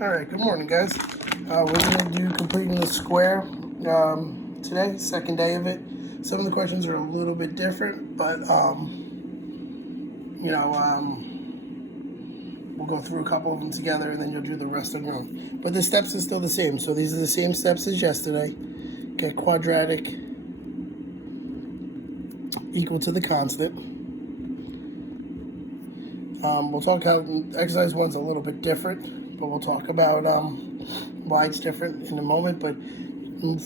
Alright, good morning guys. We're going to do completing the square today, second day of it. Some of the questions are a little bit different, but we'll go through a couple of them together and then you'll do the rest on your own. But the steps are still the same, so these are the same steps as yesterday. Get quadratic equal to the constant. We'll talk how exercise 1's a little bit different, but we'll talk about why it's different in a moment. But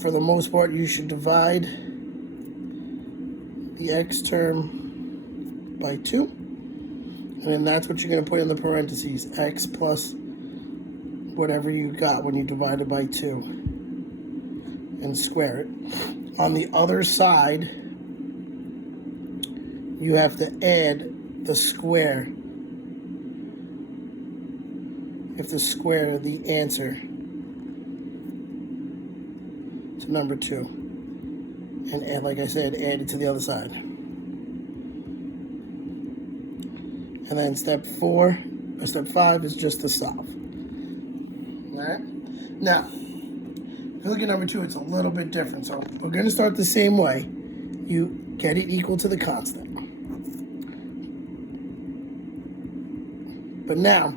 for the most part, you should divide the x term by 2, and then that's what you're going to put in the parentheses, x plus whatever you got when you divide it by 2, and square it. On the other side, you have to add the square. You have to square the answer to number 2. And like I said, add it to the other side. And then step 5 is just to solve. Alright? Now, if you look at number 2, it's a little bit different. So we're going to start the same way. You get it equal to the constant. But now,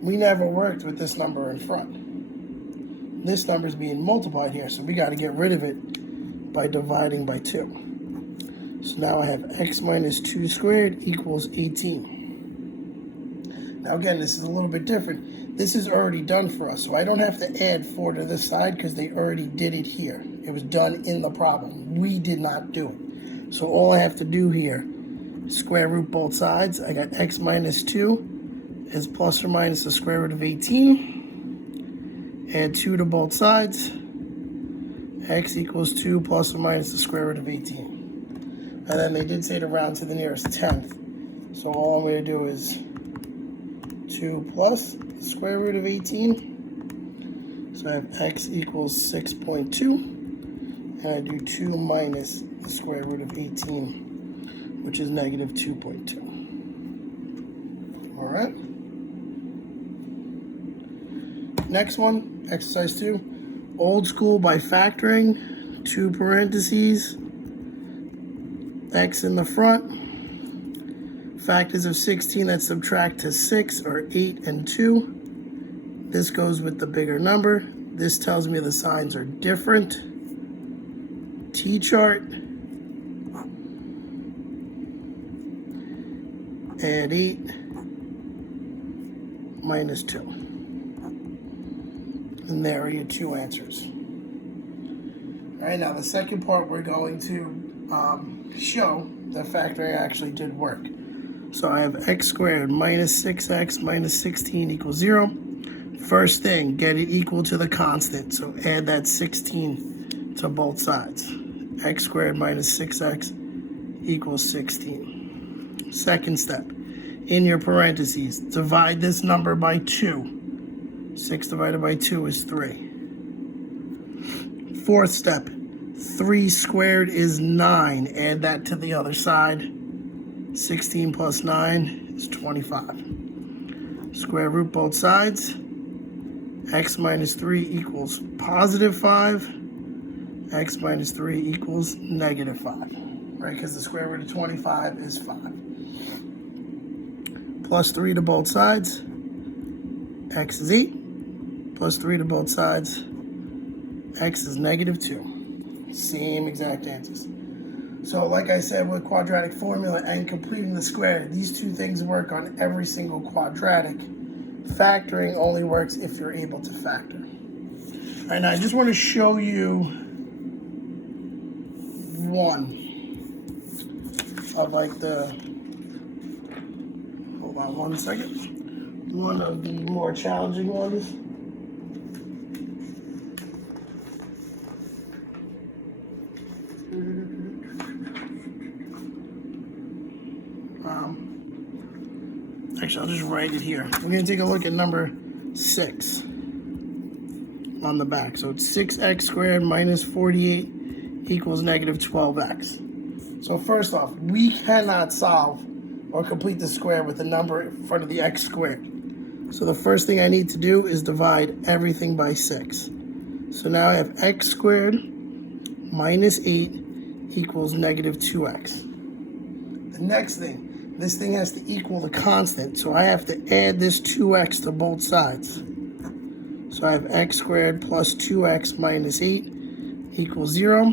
we never worked with this number in front. This number is being multiplied here, so we got to get rid of it by dividing by 2. So now I have x minus 2 squared equals 18. Now again, this is a little bit different. This is already done for us, so I don't have to add 4 to this side because they already did it here. It was done in the problem. We did not do it. So all I have to do here, square root both sides. I got x minus 2 is plus or minus the square root of 18. Add 2 to both sides. X equals 2 plus or minus the square root of 18. And then they did say to round to the nearest 10th. So all I'm going to do is 2 plus the square root of 18. So I have x equals 6.2. And I do 2 minus the square root of 18, which is negative 2.2. All right. Next one, exercise 2. Old school by factoring, 2 parentheses, x in the front. Factors of 16 that subtract to 6 are 8 and 2. This goes with the bigger number. This tells me the signs are different. T-chart. Add 8 minus 2. And there are your 2 answers. All right, now the second part, we're going to show that factoring actually did work. So I have x squared minus 6x minus 16 equals 0. First thing, get it equal to the constant. So add that 16 to both sides. X squared minus 6x equals 16. Second step, in your parentheses, divide this number by 2. 6 divided by 2 is 3. Fourth step, 3 squared is 9. Add that to the other side. 16 plus 9 is 25. Square root both sides. X minus 3 equals positive 5. X minus 3 equals negative 5. Right, because the square root of 25 is 5. Plus 3 to both sides. X is 8. Plus 3 to both sides. X is negative 2. Same exact answers. So like I said, with quadratic formula and completing the square, these 2 things work on every single quadratic. Factoring only works if you're able to factor. All right, now I just want to show you one of like the, hold on one second, one of the more challenging ones. Actually, I'll just write it here. We're going to take a look at number 6 on the back. So it's 6x squared minus 48 equals negative 12x. So first off, we cannot solve or complete the square with the number in front of the x squared. So the first thing I need to do is divide everything by 6. So now I have x squared minus 8 equals negative 2x. The next thing, this thing has to equal the constant, so I have to add this 2x to both sides. So I have x squared plus 2x minus 8 equals 0.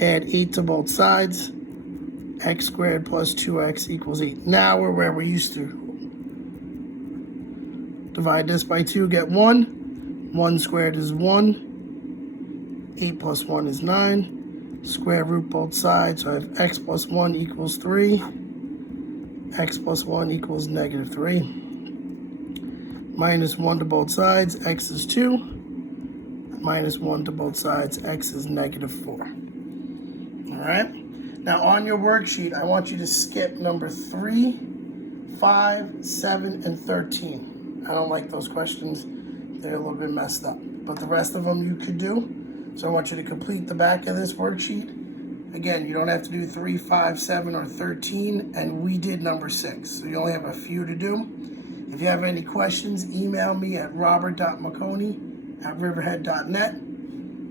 Add 8 to both sides. X squared plus 2x equals 8. Now we're where we used to. Divide this by 2, get 1. 1 squared is 1. 8 plus 1 is 9. Square root both sides, so I have x plus 1 equals 3. X plus 1 equals negative 3. Minus 1 to both sides, x is 2. Minus 1 to both sides, x is negative 4. All right? Now on your worksheet, I want you to skip number 3, 5, 7, and 13. I don't like those questions. They're a little bit messed up. But the rest of them you could do. So I want you to complete the back of this worksheet. Again, you don't have to do 3, 5, 7, or 13. And we did number 6. So you only have a few to do. If you have any questions, email me at robert.mcconi@riverhead.net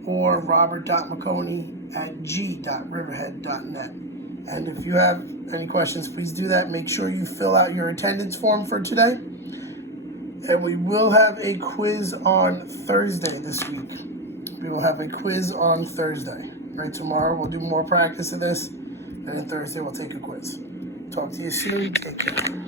or robert.mcconi@g.riverhead.net. And if you have any questions, please do that. Make sure you fill out your attendance form for today. And we will have a quiz on Thursday this week. We will have a quiz on Thursday. Right, tomorrow we'll do more practice of this. And then Thursday we'll take a quiz. Talk to you soon. Take care.